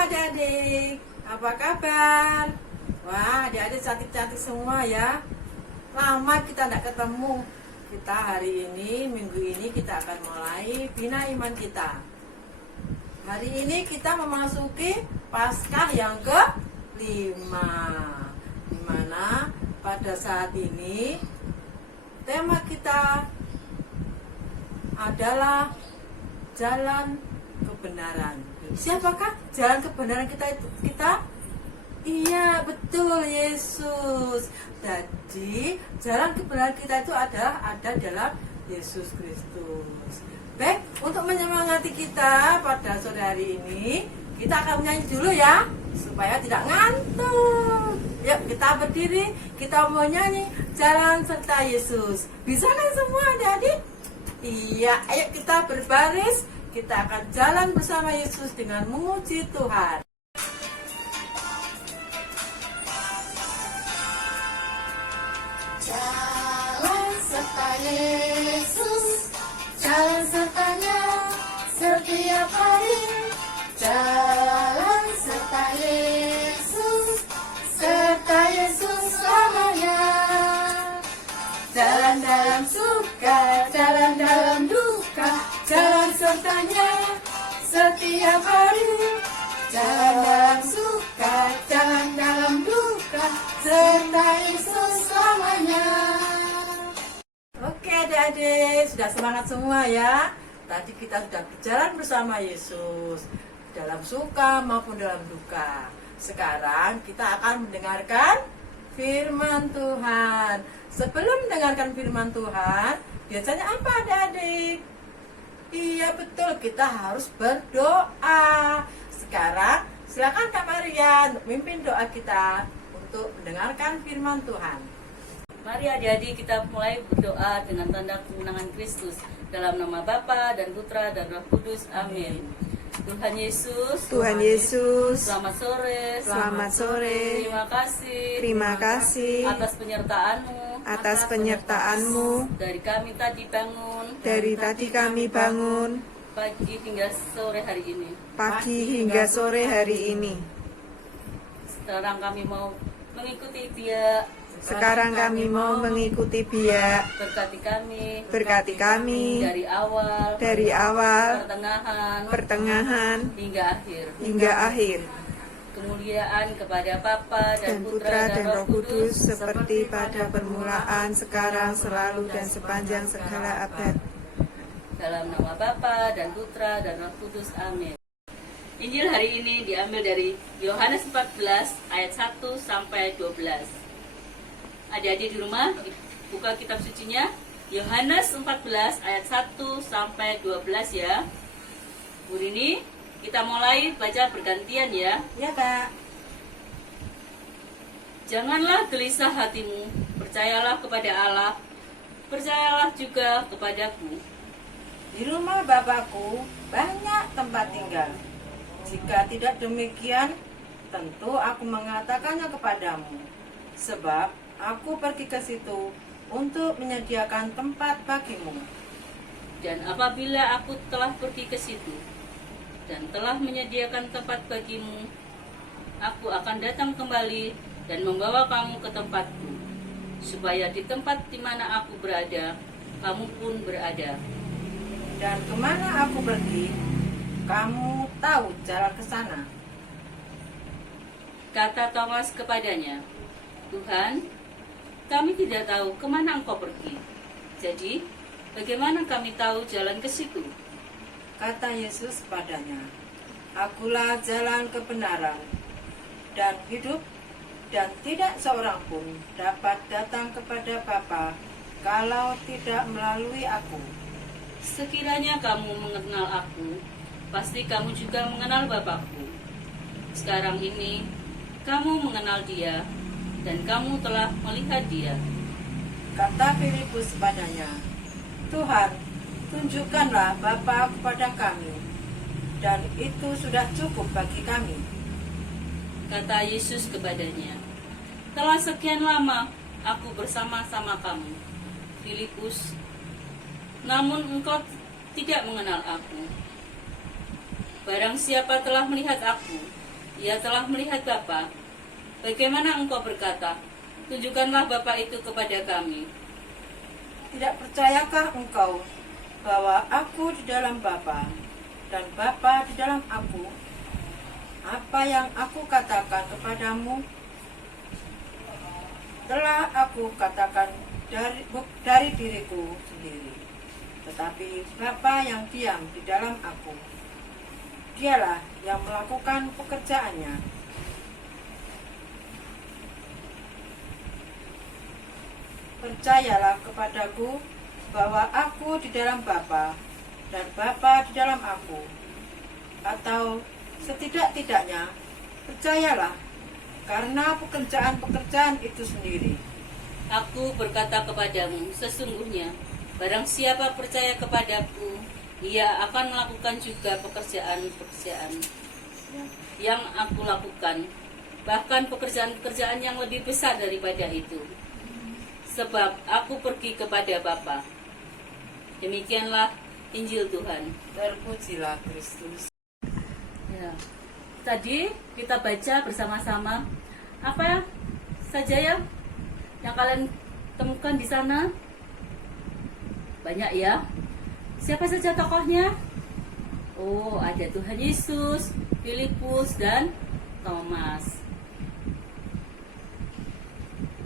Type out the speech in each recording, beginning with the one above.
adik-adik, apa kabar? Wah, adik-adik cantik-cantik semua ya. Lama kita tidak ketemu. Kita hari ini, minggu ini kita akan mulai bina iman kita. Hari ini kita memasuki Paskah yang ke-5, dimana pada saat ini tema kita adalah jalan kebenaran. Siapakah jalan kebenaran kita? Iya, betul, Yesus. Jadi jalan kebenaran kita itu ada dalam Yesus Kristus. Baik, untuk menyemangati kita pada sore hari ini, kita akan menyanyi dulu ya, supaya tidak ngantuk. Yuk, kita berdiri, kita mau nyanyi Jalan Serta Yesus. Bisa kan semua adik-adik? Iya, ayo kita berbaris. Kita akan jalan bersama Yesus dengan memuji Tuhan. Jalan serta Yesus, jalan sertanya setiap hari. Jalan serta Yesus, serta Yesus selamanya. Jalan dalam suka, jalan dalam duka, jalan sertanya setiap hari. Jalan dalam suka, jalan dalam duka, serta Yesus selamanya. Oke adik-adik, sudah semangat semua ya. Tadi kita sudah berjalan bersama Yesus dalam suka maupun dalam duka. Sekarang kita akan mendengarkan firman Tuhan. Sebelum mendengarkan firman Tuhan, biasanya apa adik-adik? Iya betul, kita harus berdoa. Sekarang silakan Kak Maria untuk memimpin doa kita untuk mendengarkan firman Tuhan. Mari adik-adik kita mulai berdoa dengan tanda kemenangan Kristus. Dalam nama Bapa dan Putra dan Roh Kudus. Amin. Tuhan Yesus, selamat sore. Terima kasih Atas penyertaan-Mu dari kami tadi bangun pagi hingga sore hari ini. Sekarang kami mau mengikuti Dia. Berkati kami dari awal, pertengahan hingga akhir. Kemuliaan kepada Bapa dan Putra dan Roh Kudus, seperti pada permulaan, sekarang, selalu, dan sepanjang segala abad. Dalam nama Bapa dan Putra dan Roh Kudus. Amin. Injil hari ini diambil dari Yohanes 14 ayat 1 sampai 12. Adik-adik di rumah buka kitab sucinya, Yohanes 14 ayat 1 sampai 12 ya. Bu Rini, kita mulai baca bergantian ya. Ya Kak. Janganlah gelisah hatimu, percayalah kepada Allah, percayalah juga kepadaku. Di rumah Bapakku banyak tempat tinggal. Jika tidak demikian, tentu aku mengatakannya kepadamu. Sebab aku pergi ke situ untuk menyediakan tempat bagimu. Dan apabila aku telah pergi ke situ dan telah menyediakan tempat bagimu, aku akan datang kembali dan membawa kamu ke tempatku, supaya di tempat di mana aku berada, kamu pun berada. Dan kemana aku pergi, kamu tahu jalan ke sana. Kata Thomas kepadanya, Tuhan, kami tidak tahu kemana Engkau pergi. Jadi, bagaimana kami tahu jalan ke situ? Kata Yesus padanya, Akulah jalan kebenaran dan hidup, dan tidak seorang pun dapat datang kepada Bapa kalau tidak melalui aku. Sekiranya kamu mengenal aku, pasti kamu juga mengenal Bapakku. Sekarang ini, kamu mengenal Dia, dan kamu telah melihat Dia. Kata Filipus padanya, Tuhan, tunjukkanlah Bapa kepada kami, dan itu sudah cukup bagi kami. Kata Yesus kepadanya, telah sekian lama aku bersama-sama kamu, Filipus, namun engkau tidak mengenal aku. Barang siapa telah melihat aku, ia telah melihat Bapa. Bagaimana engkau berkata, tunjukkanlah Bapa itu kepada kami? Tidak percayakah engkau bahwa aku di dalam Bapa dan Bapa di dalam aku? Apa yang aku katakan kepadamu telah aku katakan dari diriku sendiri. Tetapi Bapa yang diam di dalam aku, dialah yang melakukan pekerjaannya. Percayalah kepadaku bahwa aku di dalam Bapa dan Bapa di dalam aku. Atau setidak-tidaknya percayalah karena pekerjaan-pekerjaan itu sendiri. Aku berkata kepadamu, sesungguhnya barang siapa percaya kepadaku, ia akan melakukan juga pekerjaan-pekerjaan yang aku lakukan, bahkan pekerjaan-pekerjaan yang lebih besar daripada itu. Sebab aku pergi kepada Bapa. Demikianlah Injil Tuhan. Terpujilah Kristus. Ya. Tadi kita baca bersama-sama apa saja ya yang kalian temukan di sana? Banyak ya. Siapa saja tokohnya? Oh, ada Tuhan Yesus, Filipus, dan Thomas.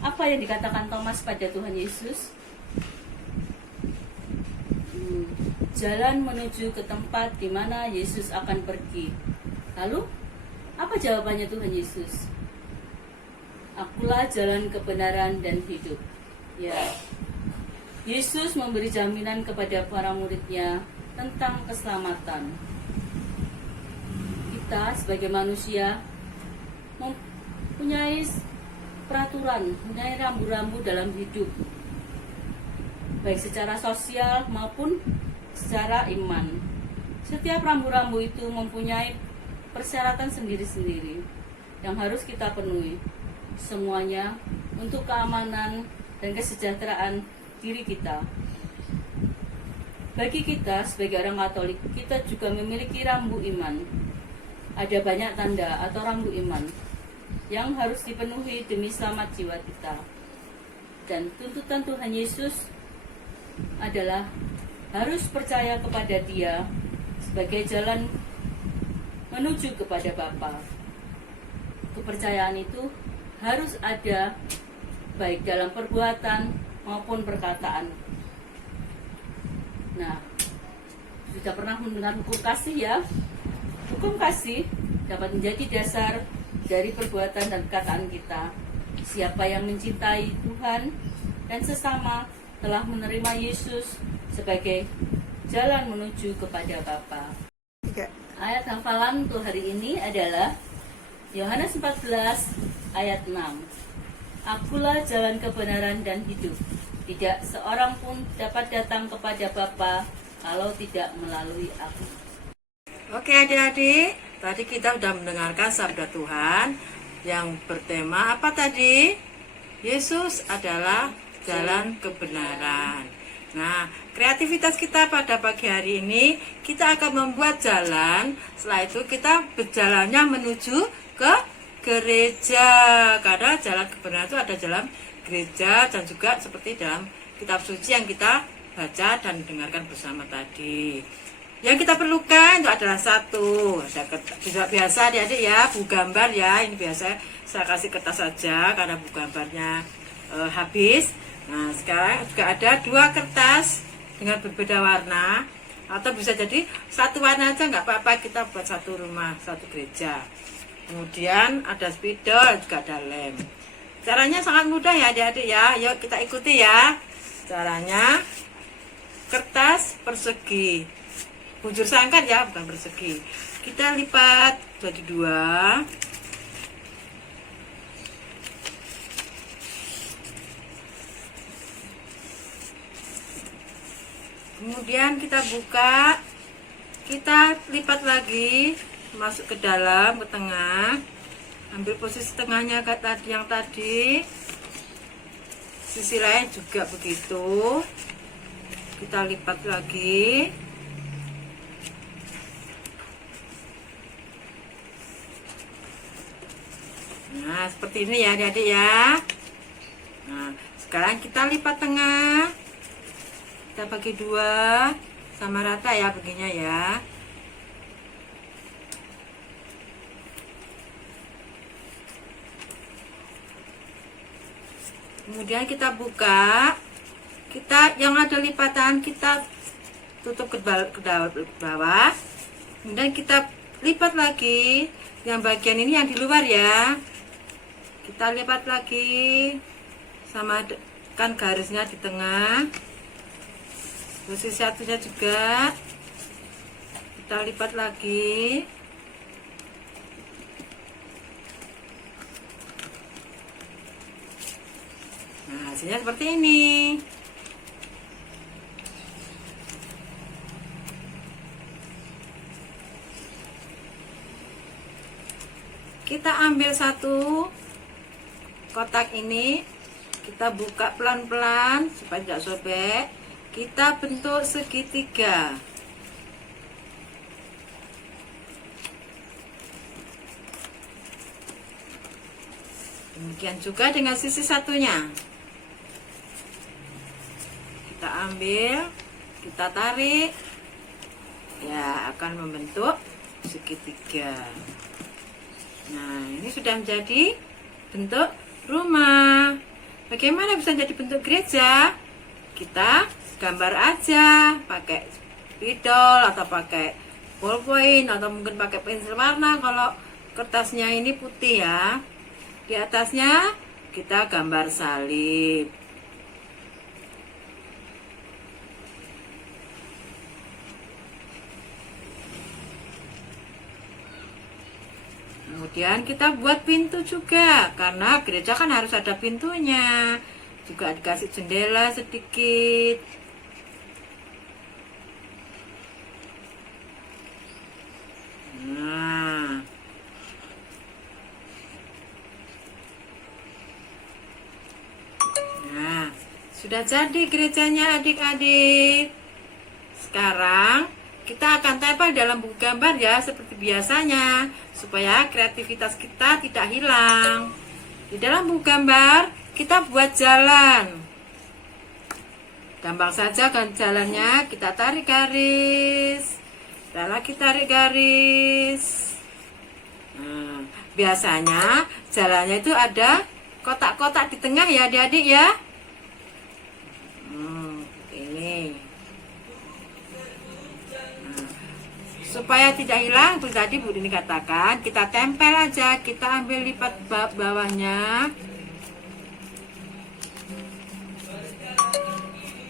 Apa yang dikatakan Thomas pada Tuhan Yesus? Jalan menuju ke tempat di mana Yesus akan pergi. Lalu, apa jawabannya Tuhan Yesus? Akulah jalan kebenaran dan hidup. Ya, Yesus memberi jaminan kepada para muridnya tentang keselamatan. Kita sebagai manusia mempunyai peraturan, mempunyai rambu-rambu dalam hidup, baik secara sosial maupun secara iman. Setiap rambu-rambu itu mempunyai persyaratan sendiri-sendiri yang harus kita penuhi. Semuanya untuk keamanan dan kesejahteraan diri kita. Bagi kita sebagai orang Katolik, kita juga memiliki rambu iman. Ada banyak tanda atau rambu iman yang harus dipenuhi demi selamat jiwa kita. Dan tuntutan Tuhan Yesus adalah harus percaya kepada Dia sebagai jalan menuju kepada Bapa. Kepercayaan itu harus ada baik dalam perbuatan maupun perkataan. Nah, sudah pernah mendengar hukum kasih ya? Hukum kasih dapat menjadi dasar dari perbuatan dan perkataan kita. Siapa yang mencintai Tuhan dan sesama telah menerima Yesus sebagai jalan menuju kepada Bapa. Ayat hafalan untuk hari ini adalah Yohanes 14 ayat 6. Akulah jalan kebenaran dan hidup. Tidak seorang pun dapat datang kepada Bapa kalau tidak melalui aku. Oke adik-adik, tadi kita sudah mendengarkan sabda Tuhan yang bertema apa tadi? Yesus adalah jalan kebenaran. Nah, kreativitas kita pada pagi hari ini, kita akan membuat jalan. Setelah itu kita berjalannya menuju ke gereja. Karena jalan kebenaran itu ada dalam gereja dan juga seperti dalam kitab suci yang kita baca dan dengarkan bersama tadi. Yang kita perlukan itu adalah satu, juga biasa adik-adik ya, buku gambar ya. Ini biasa saya kasih kertas saja karena buku gambarnya habis. Nah, sekarang juga ada 2 kertas dengan berbeda warna, atau bisa jadi satu warna aja nggak apa-apa, kita buat satu rumah, satu gereja. Kemudian ada spidol, juga ada lem. Caranya sangat mudah ya adik-adik ya, yuk kita ikuti ya. Caranya kertas persegi, bujur sangkat ya, bukan persegi. Kita lipat jadi 2. Kemudian kita buka, kita lipat lagi, masuk ke dalam, ke tengah, ambil posisi tengahnya yang tadi, sisi lain juga begitu, kita lipat lagi, Nah, seperti ini ya adik-adik ya. Nah, sekarang kita lipat tengah. Kita bagi 2 sama rata ya baginya ya. Kemudian kita buka. Kita yang ada lipatan kita tutup ke bawah. Kemudian kita lipat lagi. Yang bagian ini yang di luar ya. Kita lipat lagi. Sama kan garisnya di tengah. Posisi satunya juga kita lipat lagi. Nah, hasilnya seperti ini. Kita ambil satu kotak ini, kita buka pelan-pelan supaya tidak sobek. Kita bentuk segitiga. Demikian juga dengan sisi satunya. Kita ambil, kita tarik, ya akan membentuk segitiga. Nah, ini sudah menjadi bentuk rumah. Bagaimana bisa jadi bentuk gereja? Kita gambar aja, pakai spidol atau pakai ballpoint atau mungkin pakai pensil warna. Kalau kertasnya ini putih ya, di atasnya kita gambar salib. Kemudian kita buat pintu juga, karena gereja kan harus ada pintunya. Juga dikasih jendela sedikit. Nah, sudah jadi gerejanya adik-adik. Sekarang kita akan tempel dalam buku gambar ya, seperti biasanya, supaya kreativitas kita tidak hilang. Di dalam buku gambar, kita buat jalan. Gampang saja kan jalannya, kita tarik garis. Dan lagi tarik garis. Nah, biasanya jalannya itu ada kotak-kotak di tengah ya adik-adik ya. Ini. Supaya tidak hilang, seperti tadi Bu Dini katakan, kita tempel aja, kita ambil lipat bawahnya,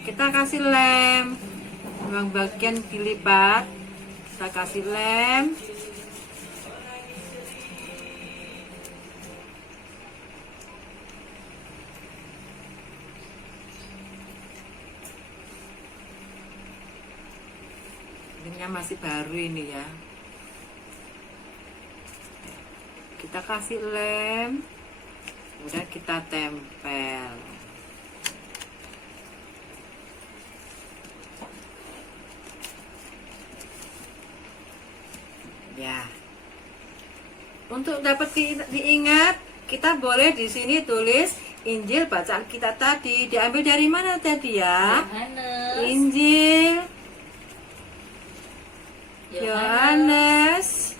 kita kasih lem, memang bagian dilipat, kita kasih lem, masih baru ini ya. Kita kasih lem, kemudian kita tempel. Ya. Untuk dapat diingat, kita boleh di sini tulis Injil bacaan kita tadi. Diambil dari mana tadi ya? Injil Yohanes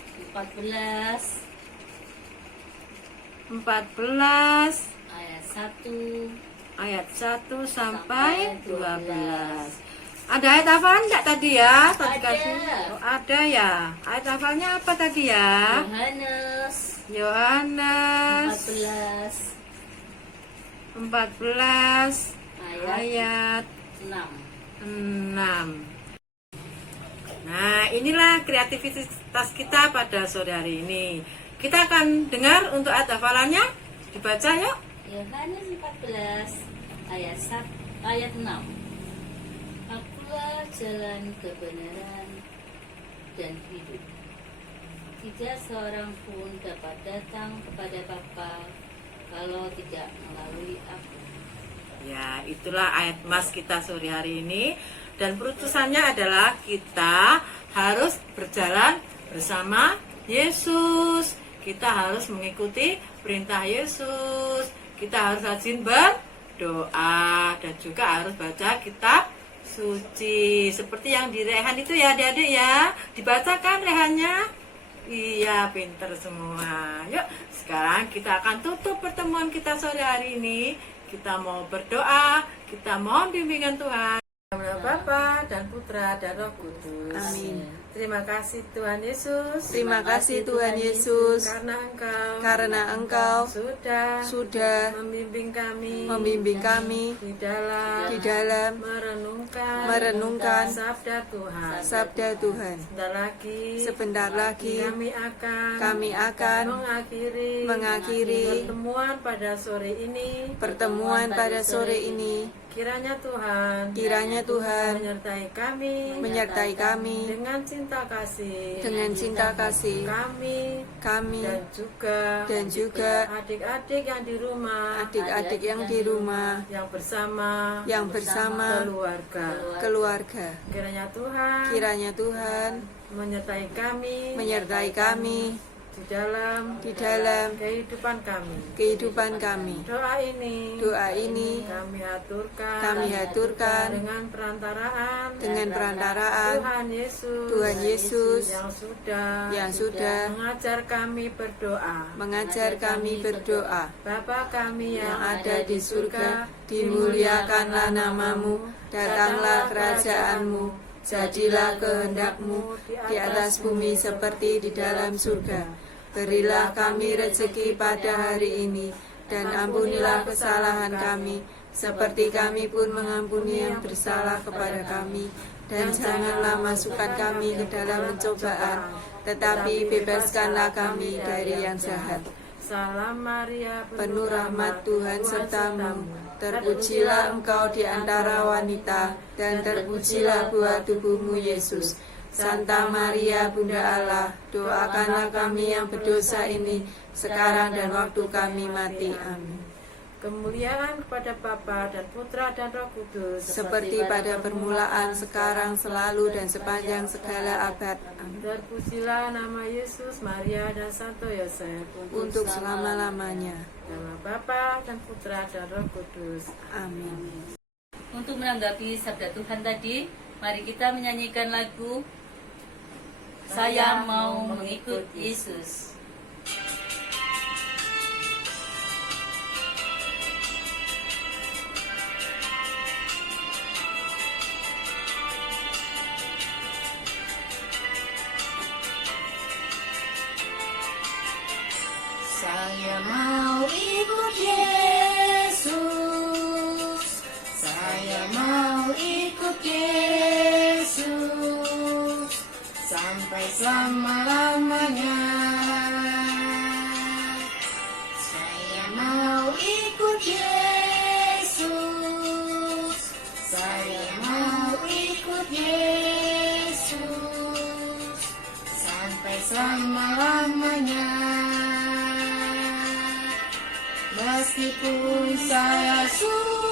14 ayat 1 sampai 12. Ada ayat hafalan enggak tadi ya? Ada. Ada ya. Ayat hafalnya apa tadi ya? Yohanes 14 ayat 6. Nah, inilah kreativitas kita pada sore hari ini. Kita akan dengar untuk ayat hafalannya. Dibaca yuk. Yohanes 14 ayat 6. Akulah jalan kebenaran dan hidup. Tidak seorang pun dapat datang kepada Bapa kalau tidak melalui aku. Ya, itulah ayat mas kita sore hari ini. Dan perutusannya adalah kita harus berjalan bersama Yesus. kita harus mengikuti perintah Yesus. Kita harus rajin berdoa dan juga harus baca kitab suci. Seperti yang di rehan itu ya adik-adik ya. Dibacakan rehannya? Iya, pinter semua. Yuk, sekarang kita akan tutup pertemuan kita sore hari ini. Kita mau berdoa, kita mohon bimbingan Tuhan. Nama Bapa dan Putra dan Roh Kudus. Amin. Terima kasih Tuhan Yesus. Terima kasih Tuhan Yesus, Karena Engkau sudah membimbing kami di dalam merenungkan sabda Tuhan. Sebentar lagi Kami akan mengakhiri pertemuan pada sore ini. Kiranya Tuhan menyertai kami dengan cinta kasih kami dan juga adik-adik yang di rumah yang bersama keluarga. Kiranya Tuhan menyertai kami di dalam kehidupan kami. Doa ini Kami haturkan dengan perantaraan Tuhan Yesus yang sudah mengajar kami berdoa. Bapa kami Yang ada di surga, dimuliakanlah namamu, datanglah kerajaanmu, jadilah kehendak-Mu di atas bumi seperti di dalam surga. Berilah kami rezeki pada hari ini, dan ampunilah kesalahan kami, seperti kami pun mengampuni yang bersalah kepada kami. Dan janganlah masukkan kami ke dalam pencobaan, tetapi bebaskanlah kami dari yang jahat. Salam Maria, Penuh rahmat Tuhan sertamu, terpujilah engkau di antara wanita, dan terpujilah buah tubuhmu Yesus. Santa Maria Bunda Allah, doakanlah kami yang berdosa ini, sekarang dan waktu kami mati. Amin. Kemuliaan kepada Bapa dan Putra dan Roh Kudus, Seperti pada permulaan, sekarang, selalu, dan sepanjang segala abad. Amin. Terpujilah nama Yesus, Maria, dan Santo Yosef, Untuk selama-lamanya. nama Bapa dan Putra dan Roh Kudus. Amin. Untuk menanggapi sabda Tuhan tadi, mari kita menyanyikan lagu Saya Mau Mengikut Yesus. Saya mau ikut Yesus, saya mau ikut Yesus sampai selama-lamanya. Saya mau ikut Yesus, saya mau ikut Yesus sampai selama-lamanya. Meskipun saya sudah